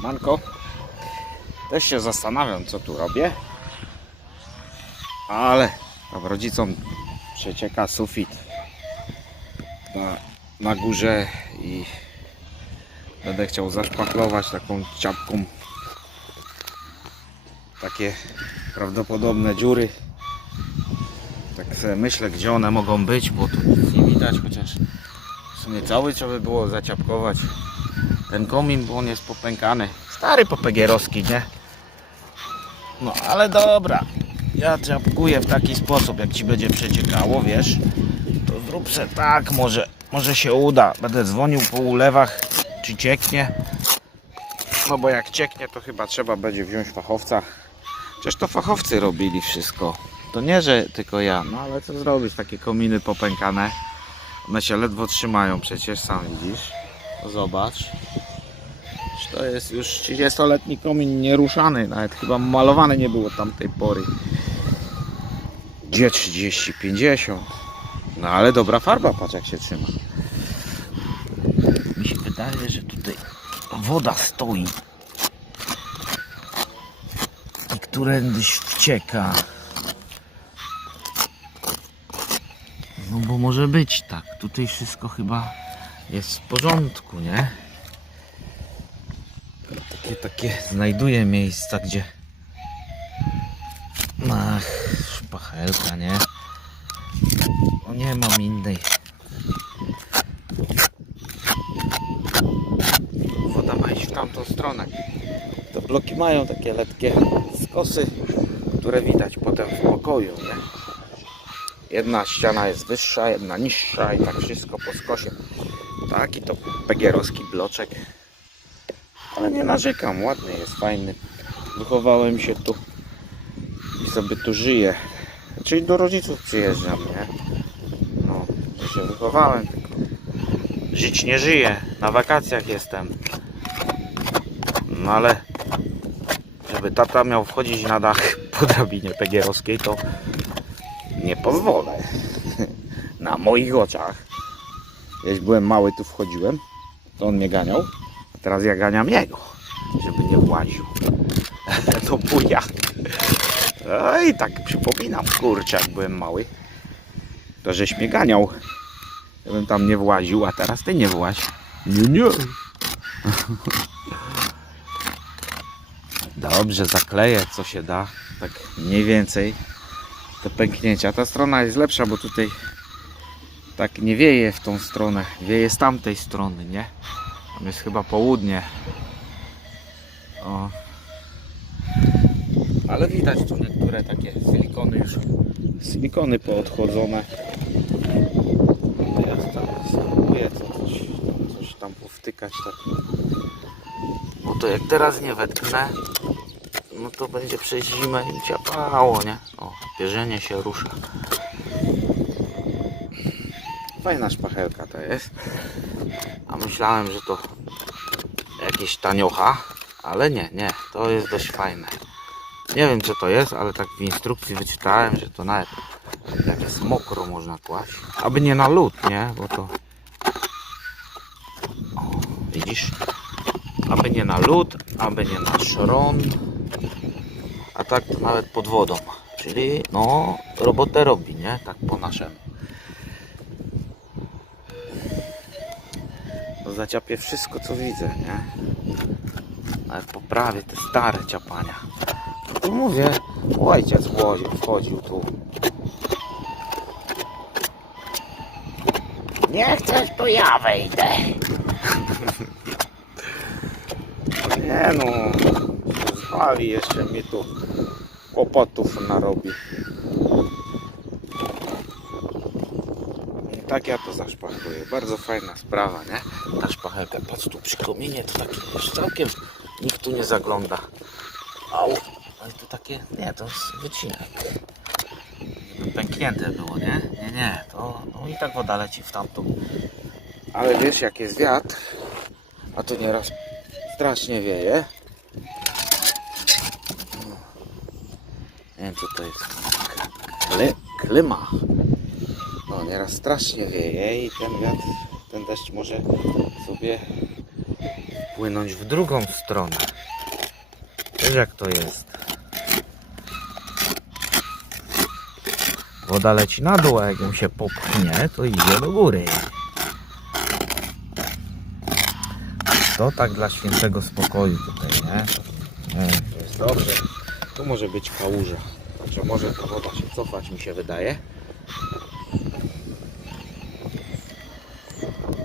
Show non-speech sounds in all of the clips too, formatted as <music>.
Siemanko. Też się zastanawiam, co tu robię. Ale tam rodzicom przecieka sufit na, na górze i będę chciał zaszpachlować taką ciapką takie prawdopodobne dziury. Tak sobie myślę, gdzie one mogą być, bo tu nie widać, chociaż w sumie cały trzeba by było zaciapkować ten komin, bo on jest popękany. Stary popegierowski, nie? No ale dobra. Ja ciapkuję w taki sposób, jak ci będzie przeciekało, wiesz. To zrób se tak, może, może się uda. Będę dzwonił po ulewach, czy cieknie. No bo jak cieknie, to chyba trzeba będzie wziąć fachowca. Przecież to fachowcy robili wszystko. To nie, że tylko ja. No ale co zrobić, takie kominy popękane. One się ledwo trzymają przecież, sam widzisz. Zobacz. To jest już 30-letni komin nieruszany, nawet chyba malowany nie było tamtej pory. Gdzie 30, 50? No ale dobra farba, patrz jak się trzyma. Mi się wydaje, że tutaj woda stoi. I którędyś wcieka. No bo może być tak. Tutaj wszystko chyba jest w porządku, nie? Takie, takie znajduję miejsca, gdzie Ach, szpachelka, nie? No nie mam innej. Woda ma iść w tamtą stronę. Te bloki mają takie letkie skosy, które widać potem w pokoju, nie? Jedna ściana jest wyższa, jedna niższa i tak wszystko po skosie. Taki to pegierowski bloczek. Ale nie narzekam, ładny jest, fajny. Wychowałem się tu i sobie tu żyję. Czyli do rodziców przyjeżdżam, nie? No, się wychowałem, żyć nie żyję. Na wakacjach jestem. No ale żeby tata miał wchodzić na dach <laughs> po drabinie pegierowskiej, to nie pozwolę. <laughs> Na moich oczach. Jeśli byłem mały, tu wchodziłem, to on mnie ganiał. A teraz ja ganiam jego, żeby nie właził. <laughs> To buja. Oj, tak przypominam, kurczę, jak byłem mały. To żeś mnie ganiał. Ja bym tam nie właził, a teraz ty nie właź. Nie, nie. Dobrze, zakleję co się da. Tak mniej więcej te pęknięcia. Ta strona jest lepsza, bo tutaj tak nie wieje w tą stronę. Wieje z tamtej strony, nie? Tam jest chyba południe. O. Ale widać tu niektóre takie silikony już. Silikony poodchodzone. Ja tam spróbuję coś, coś tam powtykać tak. Bo to jak teraz nie wetknę, no to będzie przez zimę i ciapało, nie? O, pierzenie się rusza. Fajna szpachelka to jest. A myślałem, że to jakieś taniocha, ale nie, nie, to jest dość fajne. Nie wiem co to jest, ale tak w instrukcji wyczytałem, że to nawet jak jest mokro można kłaść. Aby nie na lód, nie? Bo to... O, widzisz? Aby nie na lód, aby nie na szron. A tak to nawet pod wodą. Czyli no robotę robi, nie? Tak po naszemu. Zaciapię wszystko co widzę, nie? Ale poprawię te stare ciapania. Tu mówię, ojciec włoził, wchodził tu. Nie chcesz, to ja wejdę. <laughs> Nie no, zwali, jeszcze mi tu kłopotów narobi. Tak ja to zaszpachluję. Bardzo fajna sprawa, nie? Ta szpachelka, patrz tu przy kominie, to taki już całkiem nikt tu nie zagląda. Au. Ale to takie, nie, to jest wycinek. Pęknięte było, nie? Nie, nie, to no i tak woda leci w tamtą. Ale wiesz, jak jest wiatr, a tu nieraz strasznie wieje. Nie wiem, co to jest. Kli, klima. Nieraz strasznie wieje i ten wiatr, ten deszcz może sobie płynąć w drugą stronę. Wiesz jak to jest? Woda leci na dół, a jak ją się popchnie, to idzie do góry. To tak dla świętego spokoju tutaj, nie? nie jest dobrze. Tu może być kałuża. Także może ta woda się cofać, mi się wydaje.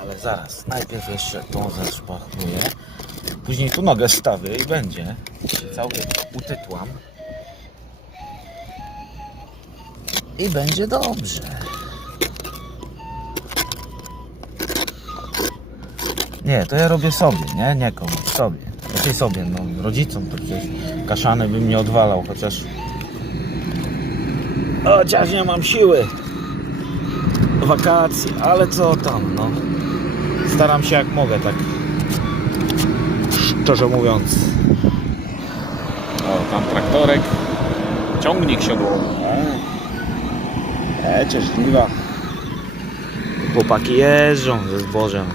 Ale zaraz, najpierw jeszcze tą zaszpachluję. Później tu nogę stawię i będzie. Cały utytłam. I będzie dobrze. Nie, to ja robię sobie, nie? Nie komuś, sobie. Raczej sobie, no rodzicom to przecież kaszany bym nie odwalał, chociaż... Chociaż nie mam siły. Wakacje, ale co tam, no. Staram się jak mogę, tak. Szczerze mówiąc. O, tam traktorek. Ciągnik siodłowy. E, cieszliwa. Chłopaki jeżdżą ze zbożem.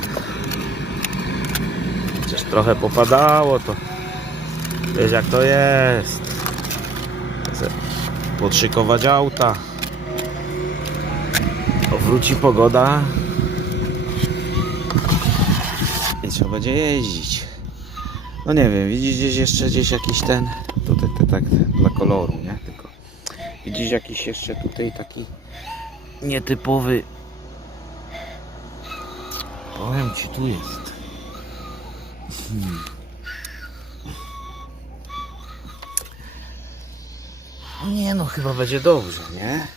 Chociaż trochę popadało, to wiesz jak to jest. Chcę Podszykować auta. Wróci pogoda. I trzeba będzie jeździć. No nie wiem, widzisz gdzieś jeszcze gdzieś jakiś ten. Tutaj te, tak dla koloru, nie? Tylko widzisz jakiś jeszcze tutaj taki nietypowy. Powiem ci, tu jest. Hmm. Nie no, chyba będzie dobrze, nie?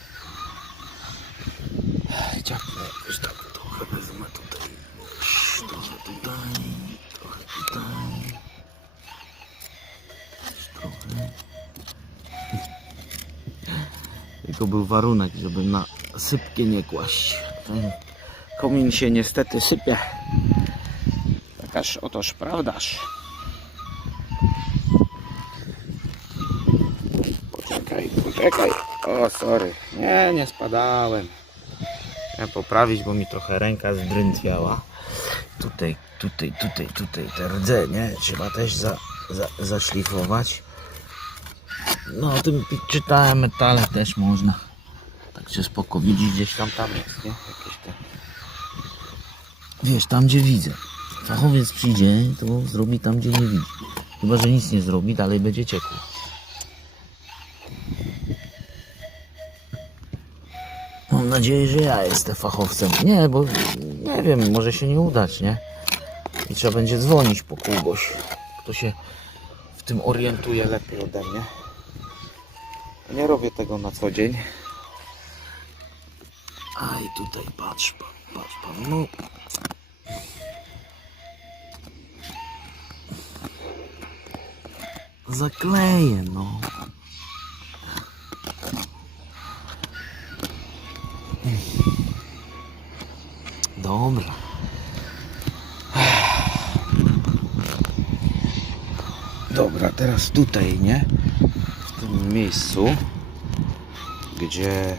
Ciapnę jakoś tak Tylko był warunek, żeby na sypkie nie kłaść. Ten komin się niestety sypie. Takaż otoż prawdaż. Poczekaj, poczekaj. O, sorry. Nie, nie spadałem. Chciałem poprawić, bo mi trochę ręka zdrętwiała. Tutaj, tutaj, tutaj, tutaj te rdzenie trzeba też za, za, zaszlifować. No o tym czytałem, metale też można. Także spoko, widzisz gdzieś tam, tam jest, nie? Jakieś te... Wiesz, tam gdzie widzę. Fachowiec przyjdzie, to zrobi tam gdzie nie widzi. Chyba, że nic nie zrobi, dalej będzie ciekło. Mam nadzieję, że ja jestem fachowcem. Nie, bo nie wiem, może się nie udać, nie? I trzeba będzie dzwonić po kogoś, kto się w tym orientuje lepiej ode mnie. Nie robię tego na co dzień. A i tutaj patrz pan, patrz pan, no. Zakleję, no. Dobra. Dobra, teraz tutaj, nie? Miejscu, gdzie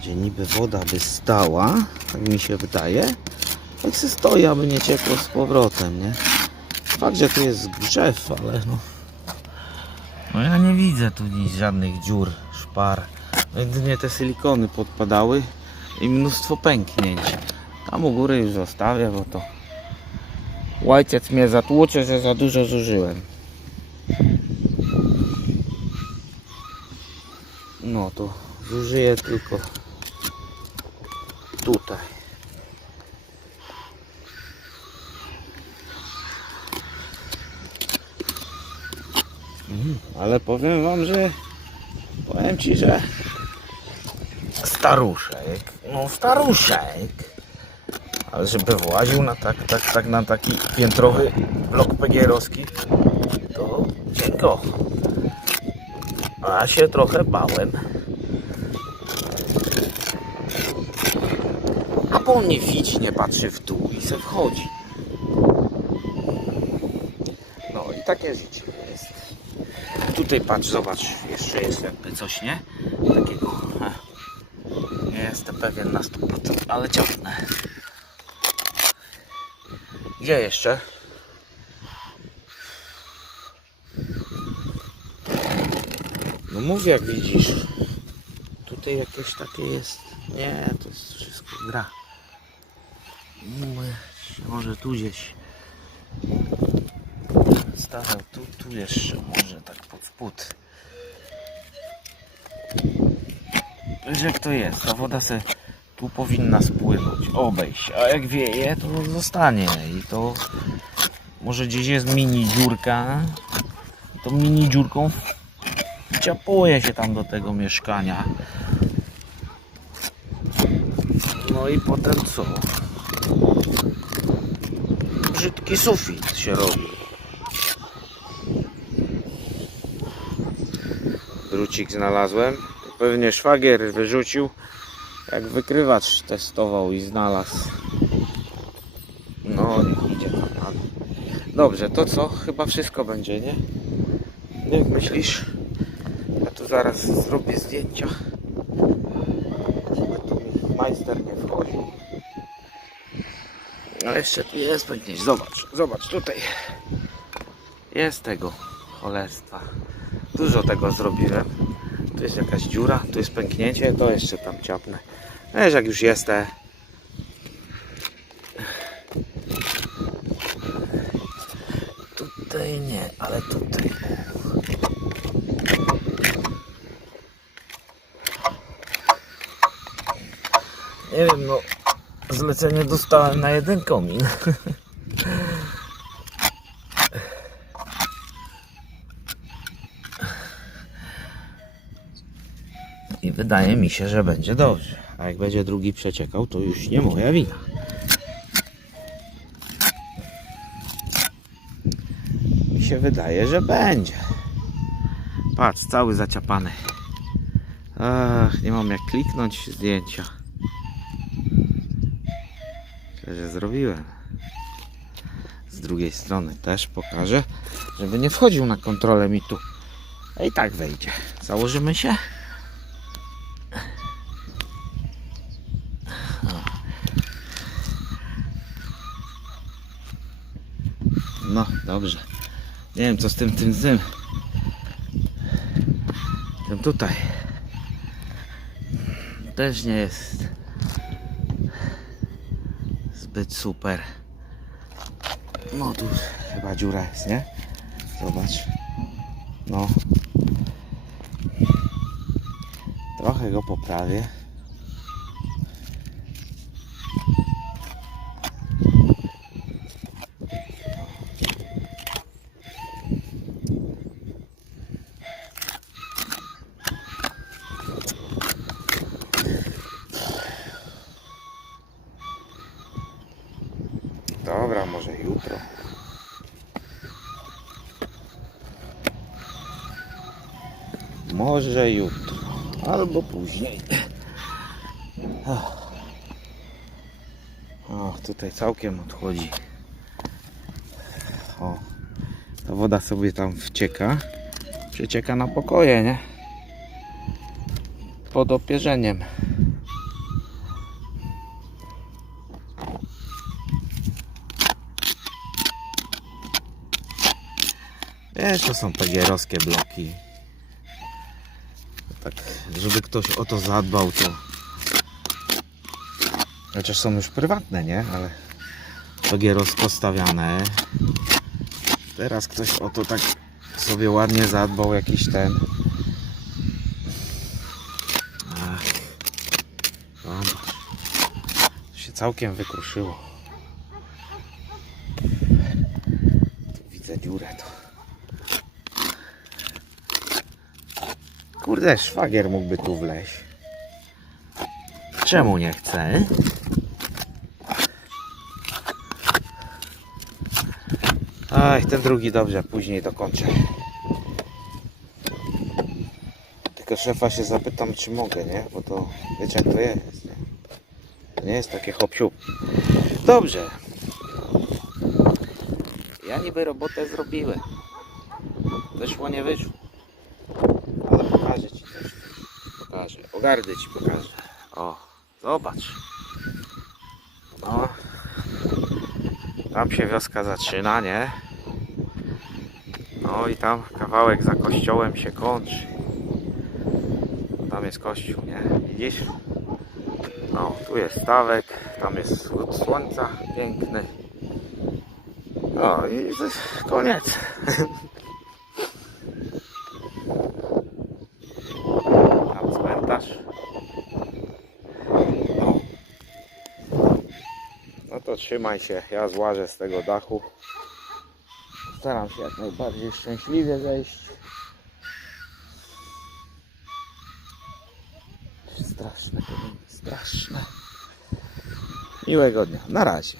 gdzie niby woda by stała, tak mi się wydaje, tak se stoi, aby nie ciekło z powrotem, nie? Fakt, że tu jest grzew, ale no... No ja nie widzę tu nic, żadnych dziur, szpar. Jedynie te silikony podpadały i mnóstwo pęknięć. Tam u góry już zostawię, bo to... Ojciec mnie zatłucze, że za dużo zużyłem. No to zużyję tylko tutaj. Mhm, Ale powiem wam, że powiem ci, że staruszek, no staruszek, ale żeby właził na tak, tak, tak na taki piętrowy blok pegierowski, to cienko. A się trochę bałem. A bo on nie patrzy w dół i se wchodzi. No i takie życie jest. Tutaj patrz, zobacz, jeszcze jest jakby coś, nie? Takiego. Nie jestem pewien na 100%, ale ciągnę. Gdzie jeszcze? No mówię jak widzisz. Tutaj jakieś takie jest. Nie, to jest wszystko gra. Może tu gdzieś. Stawiał tu, tu jeszcze może tak pod spód. Wiesz jak to jest, ta woda se tu powinna spłynąć, obejść, a jak wieje to zostanie i to może gdzieś jest mini dziurka, tą mini dziurką wciapuje się tam do tego mieszkania. No i potem co? Brzydki sufit się robi. Drucik znalazłem. Pewnie szwagier wyrzucił. Jak wykrywacz testował i znalazł. No, niech idzie tam. Dobrze, to co? Chyba wszystko będzie, nie? Jak myślisz? Zaraz zrobię zdjęcia. Żeby tu mi majster nie wchodził. Ale jeszcze tu jest pewnie. Zobacz, zobacz tutaj. Jest tego cholerstwa. Dużo tego zrobiłem. Tu jest jakaś dziura, tu jest pęknięcie, to jeszcze tam ciapnę. Wiesz, jak już jest. Tutaj nie, ale tutaj. Nie wiem, no zlecenie dostałem na jeden komin. I wydaje mi się, że będzie dobrze. A jak będzie drugi przeciekał, to już nie moja wina. Mi się wydaje, że będzie. Patrz, cały zaciapany. Ach, nie mam jak kliknąć zdjęcia. Że zrobiłem. Z drugiej strony też pokażę, żeby nie wchodził na kontrolę mi tu. A i tak wejdzie. Założymy się. No, dobrze. Nie wiem co z tym, tym, z tym. Tym tutaj. Też nie jest zbyt super. No tu chyba dziura jest, nie? Zobacz. No. Trochę go poprawię. Dobra, może jutro. Może jutro, albo później. O, tutaj całkiem odchodzi. O, ta woda sobie tam wcieka. Przecieka na pokoje, nie? Pod opierzeniem. Wiesz, to są pegierowskie bloki. Tak, żeby ktoś o to zadbał, to... Chociaż są już prywatne, nie? Ale pegierowsko stawiane. Teraz ktoś o to tak sobie ładnie zadbał, jakiś ten... To się całkiem wykruszyło. Tu widzę dziurę to. Kurde, szwagier mógłby tu wleźć. Czemu nie chce? Aj, ten drugi dobrze, później dokończę. Tylko szefa się zapytam, czy mogę, nie? Bo to wiecie jak to jest, nie? To nie jest takie hop siup. Dobrze. Ja niby robotę zrobiłem. Wyszło, nie wyszło. Ale pokażę ci też. Pokażę. Ci pokażę. O, zobacz. No. Tam się wioska zaczyna, nie? No i tam kawałek za kościołem się kończy. Tam jest kościół, nie? Widzisz? No, tu jest stawek, tam jest wschód słońca piękny. No i to jest koniec. <laughs> Tam cmentarz. No. No to trzymaj się, ja złażę z tego dachu. Staram się jak najbardziej szczęśliwie zejść. Straszne straszne. Miłego dnia. Na razie.